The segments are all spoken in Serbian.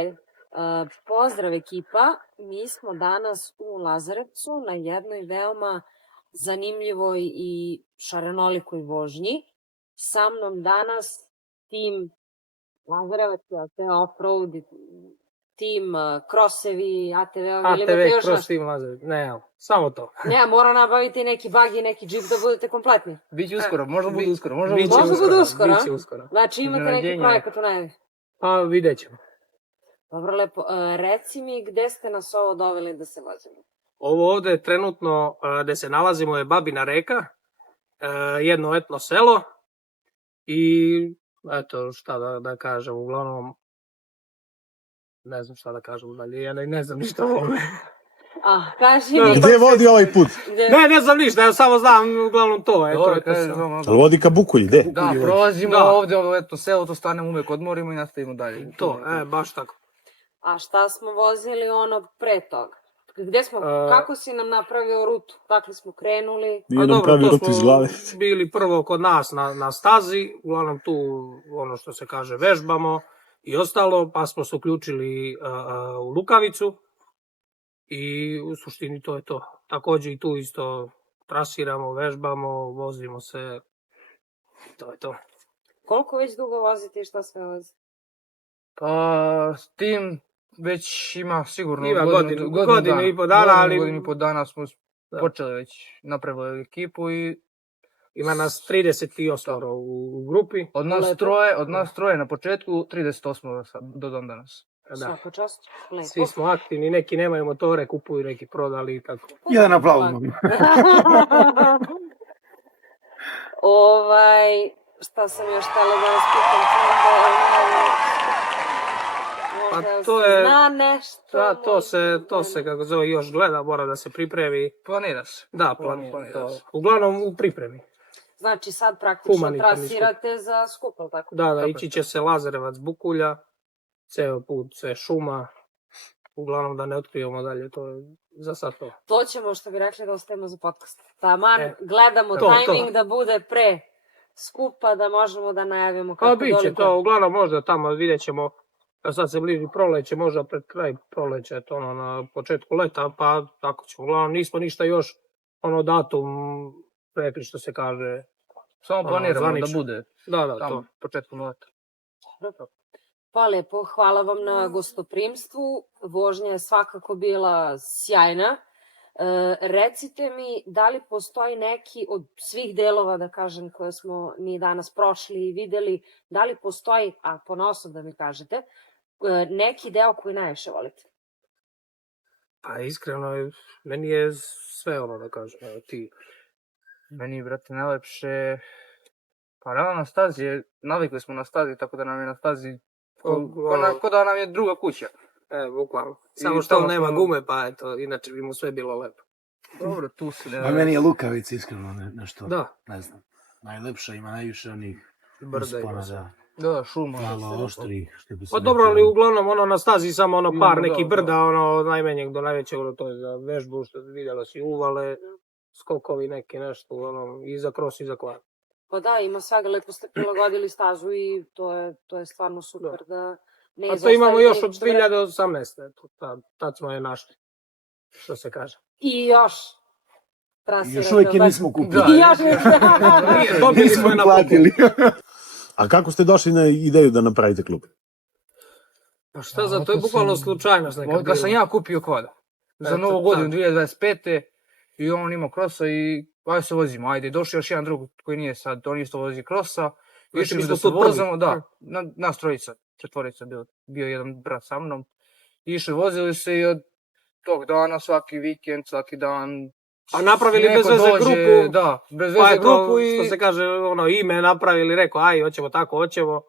ajde. Pozdrav ekipa, mi smo danas u Lazarevcu na jednoj veoma zanimljivoj i šarenolikoj vožnji. Sa mnom danas tim Lazarevac, Offroad, tim Crossevi, ATV-ovi, ili imate još Cross nešto? Team Lazarevac, ne, samo to. Ne, mora nabaviti neki bagi, neki džip da budete kompletni. Biće uskoro, možda bude uskoro. Možda bude uskoro, Biće uskoro. Znači imate neki projekat u najavi. Pa vidjet ćemo. Dobro, lepo. Reci mi gde ste nas ovo doveli da se vozimo? Ovo ovde trenutno gde se nalazimo je Babina reka, jedno etno selo i eto šta da kažem, uglavnom ne znam šta da kažem dalje, ja ne znam ništa o ovome. Kaži mi... Gde vodi ovaj put? Ne znam ništa, ja samo znam uglavnom to. Ali vodi ka Bukulji, gde? Da, prolazimo ovde, eto selo, to stanemo uvek, odmorimo i nastavimo dalje. To, baš tako. A šta smo vozili ono pre toga? Gde smo, kako si nam napravio rutu? Dakle smo krenuli? Nije nam pravi rutu iz glave. Bili prvo kod nas na stazi, uglavnom tu ono što se kaže vežbamo i ostalo, pa smo se uključili u Lukavicu i u suštini to je to. Takođe i tu isto trasiramo, vežbamo, vozimo se, to je to. Koliko već dugo vozite i šta sve vozi? Pa s tim već ima sigurno godinu i po dana, ali... Godinu i po dana smo počeli već, napravili ekipu i... Ima nas 38 u grupi. Od nas troje na početku, 38 do dan danas. Svaka čast. Svi smo aktivni, neki nemaju motore, kupuju, neki prodali i tako. Jedan aplauz. Šta sam još htjela da vas pitam? Pa to je... Zna nešto? To se, kako zove, još gleda, mora da se pripremi. Planira se. Da, planira se. Uglavnom u pripremi. Znači sad praktično trasirate za skup, ali tako? Da, ići će se Lazarevac, Bukulja, ceo put, sve šuma. Uglavnom da ne otkrivamo dalje, to je za sad to. To ćemo, što bi rekli, da ostavimo za podcast. Taman, gledamo tajming da bude pre skupa, da možemo da najavimo kako doliko. Pa bit će to, uglavnom možda tamo vidjet ćemo. Sad se bliži proleće, možda pred kraj proleća, to na početku leta, pa tako ćemo. Uglavnom nismo ništa još datum rekli što se kaže. Samo planiramo da bude tamo početkom leta. Pa lepo, hvala vam na gostoprimstvu. Vožnja je svakako bila sjajna. Recite mi, da li postoji neki od svih delova, da kažem, koje smo mi danas prošli i videli, da li postoji, a ponosno da mi kažete, neki deo koji najviše volite? Pa iskreno, meni je sve da kažem, ti. Meni je, brate, najlepše, pa rano na stazi je, navikli smo na stazi, tako da nam je na stazi, ko da nam je druga kuća. Bukvalno. Samo što nema gume, pa eto, inače bi mu sve bilo lepo. Dobro, tu se... A meni je Lukavica iskreno nešto, ne znam. Najlepša, ima najviše onih brda. Da, šuma. Malo oštrih, što bi se... Pa dobro, ali uglavnom na stazi samo par nekih brda, najmanjeg do najvećeg, to je za vežbu, što vidjela si uvale, skokovi neki nešto, i za cross i za kvar. Pa da, ima svega, lepo ste prilagodili stazu i to je stvarno super da... A to imamo još od 2018. Tad smo je našli, što se kaže. I još trasirate. Još uvijek je nismo kupili. Dobili smo je na platili. A kako ste došli na ideju da napravite klub? Pa šta za, to je bukvalno slučajnost neka bila. Kad sam ja kupio kvoda, za novu godinu 2025. I on ima krosa i ajde se vozimo, ajde. Došli još jedan drug koji nije sad, on isto vozi krosa. Išli da se vozimo, da, nas trojica. Četvorica bio jedan brat sa mnom. Išli, vozili se i od tog dana, svaki vikend, svaki dan. A napravili bez veze grupu. Da, bez veze grupu i... Što se kaže, ime napravili, rekao, aj, hoćemo tako, hoćemo.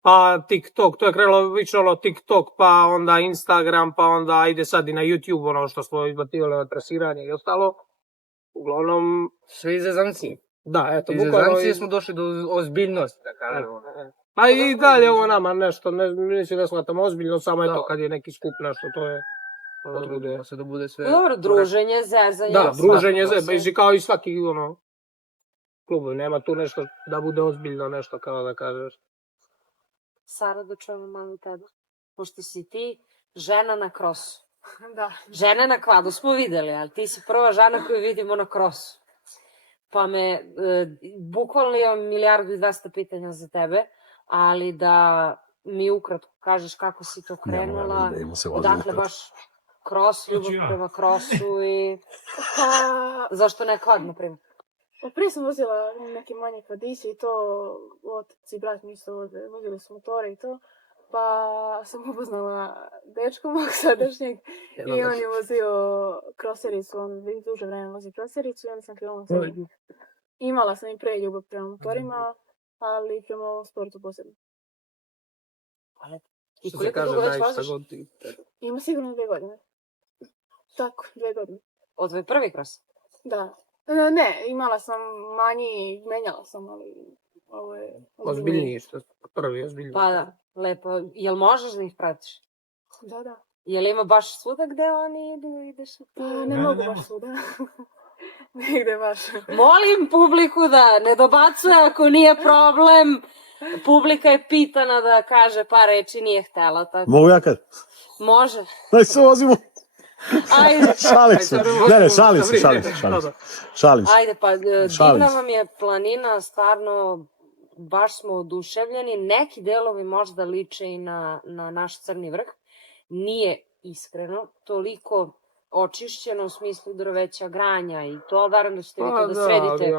Pa TikTok, to je krenulo više TikTok, pa onda Instagram, pa onda ide sad i na YouTube, što smo izbativali na trasiranje i ostalo. Uglavnom... Sve iz zezancije. Da, eto, iz zezancije smo došli do ozbiljnosti, da kažemo. Pa i dalje ovo nama nešto, mislim da smo tamo ozbiljno, samo eto kad je neki skup nešto, to je... Potrudimo se da bude sve... Dobro, druženje, zezanje. Da, druženje, zezanje, kao i svaki klub, nema tu nešto da bude ozbiljno nešto, kao da kažeš. Sara, da čujemo malo tebe. pošto si ti žena na krosu. Da. Žene na kvadu smo videli, ali ti si prva žena koju vidimo na krosu. Pa bukvalno imam 1.200.000 pitanja za tebe, ali da mi ukratko kažeš kako si to krenula, Idemo se voziti odakle ukratko. baš kros, ljubav prema krosu i Pa, zašto ne kvad, na primjer? prije sam vozila neke manje kvadiće i to, otac i brat mi isto vozili su motore i to. Pa sam upoznala dečka mog sadašnjeg i on je vozio krosericu, on već duže vremena vozi krosericu i onda sam krenula sa njim. Imala sam i pre ljubav prema motorima, ali prema ovom sportu posebno. I Što se koliko kaže, dugo već najšta voziš? god ti. Ima sigurno 2 godine. Tako, 2 godine. Od tvoj prvi kros? Da. Ne, imala sam manji, menjala sam, ali ovo je... Ozbiljniji što prvi ozbiljniji. Pa da, lepo. Jel možeš da ih pratiš? Da. Jel ima baš svuda gde oni idu i ideš? Pa ne mogu baš svuda. Nigde baš. Molim publiku da ne dobacuje ako nije problem. Publika je pitana da kaže par reči, nije htela. Tako. Mogu ja kad? Može. Daj se vozimo. Ajde. Šalim se. Ne, šalim se. Ajde, pa Šalim divna se. vam je planina, stvarno baš smo oduševljeni. Neki delovi možda liče i na naš Crni vrh. Nije iskreno, toliko očišćeno u smislu drveća, granja i to, verujem da ćete vi to da sredite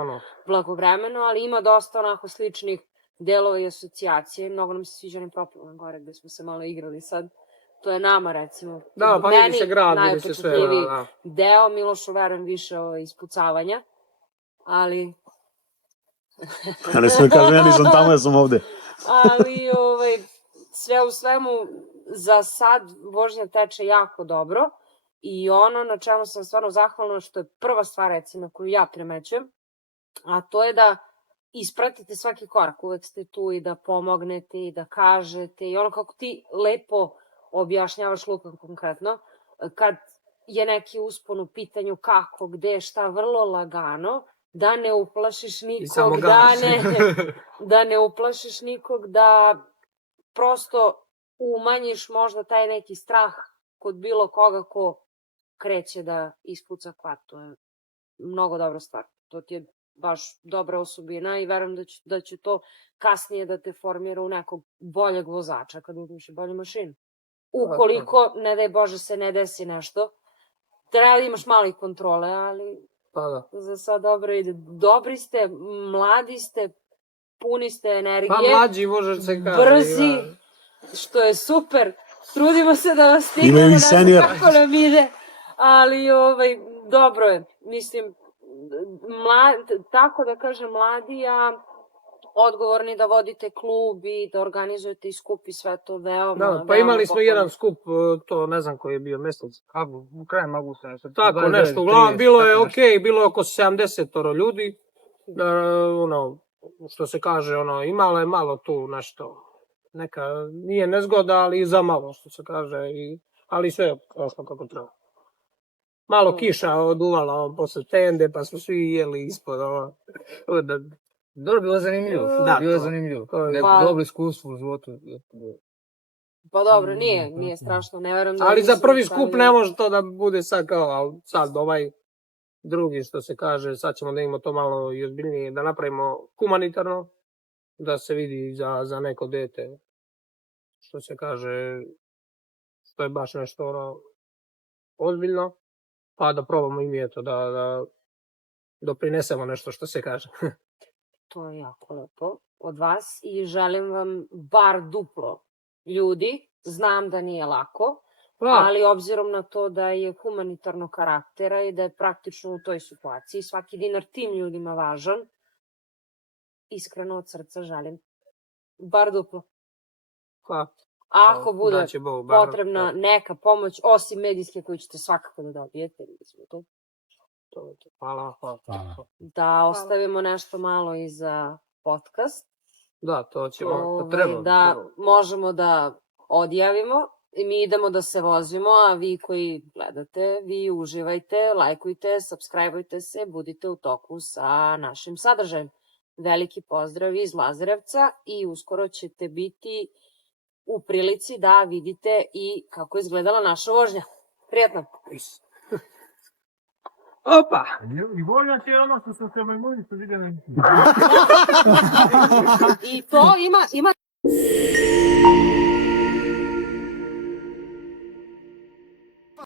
blagovremeno, ali ima dosta onako sličnih delova i asocijacije. Mnogo nam se sviđa ni Propilna gore gde smo se malo igrali sad. To je nama, recimo. Da, pa vidi se grad, vidi se sve. Najupečatljiviji deo, Milošu verujem više ispucavanja, ali... Ja ne sam kažem, ja nisam tamo, ja sam ovde. Ali sve u svemu, za sad vožnja teče jako dobro i ono na čemu sam stvarno zahvalna što je prva stvar recimo koju ja primećujem, a to je da ispratite svaki korak, uvek ste tu i da pomognete i da kažete i ono kako ti lepo objašnjavaš, Luka, konkretno, kad je neki uspon u pitanju kako, gde, šta, vrlo lagano, da ne uplašiš nikog, da ne uplašiš nikog, da prosto umanjiš možda taj neki strah kod bilo koga ko kreće da ispuca kvad. To je mnogo dobra stvar. To ti je baš dobra osobina i verujem da će to kasnije da te formira u nekog boljeg vozača kad uzmiš bolju mašinu. Ukoliko, ne daj Bože, se ne desi nešto, treba da imaš malo i kontrole, ali za sad dobro ide. Dobri ste, mladi ste, puni ste energije. Pa mlađi može se kaže. Brzi, što je super. Trudimo se da vas stignemo, Imaju i ne znam senior. kako nam ide, ali dobro je. Mislim, tako da kažem, mladi, a odgovorni da vodite klub i da organizujete i skup i sve to veoma. Pa imali smo jedan skup, to ne znam koji je bio mesec. U krajem augusta nešto. Tako nešto, uglavnom bilo je okej, bilo je oko 70 ljudi. Što se kaže, imalo je malo tu nešto. Neka, nije nezgoda, ali i za malo, što se kaže. Ali sve je prošlo kako treba. Malo kiša oduvala posle tende, pa smo svi jeli ispod. Dobro, bilo je zanimljivo. Da, bilo je zanimljivo. Neko dobro iskustvo u životu. Pa dobro, nije strašno, ne verujem da... Ali za prvi skup ne može to da bude sad kao, ali sad ovaj drugi, što se kaže, sad ćemo da imamo to malo i ozbiljnije, da napravimo humanitarno, da se vidi za neko dete, što se kaže, što je baš nešto ozbiljno, pa da probamo i mi eto, da doprinesemo nešto, što se kaže. To je jako lepo od vas i želim vam bar duplo ljudi. Znam da nije lako, ali obzirom na to da je humanitarnog karaktera i da je praktično u toj situaciji svaki dinar tim ljudima važan, iskreno od srca želim bar duplo. Ako bude potrebna neka pomoć, osim medijske koju ćete svakako da dobijete, Hvala. Da ostavimo nešto malo i za podcast. Da, to ćemo. Da možemo da odjavimo i mi idemo da se vozimo, a vi koji gledate, vi uživajte, lajkujte, subscribeujte se, budite u toku sa našim sadržajem. Veliki pozdrav iz Lazarevca i uskoro ćete biti u prilici da vidite i kako je izgledala naša vožnja. Prijetno! Opa! I voljak je ono što sam se Majmunicu vidio. I to ima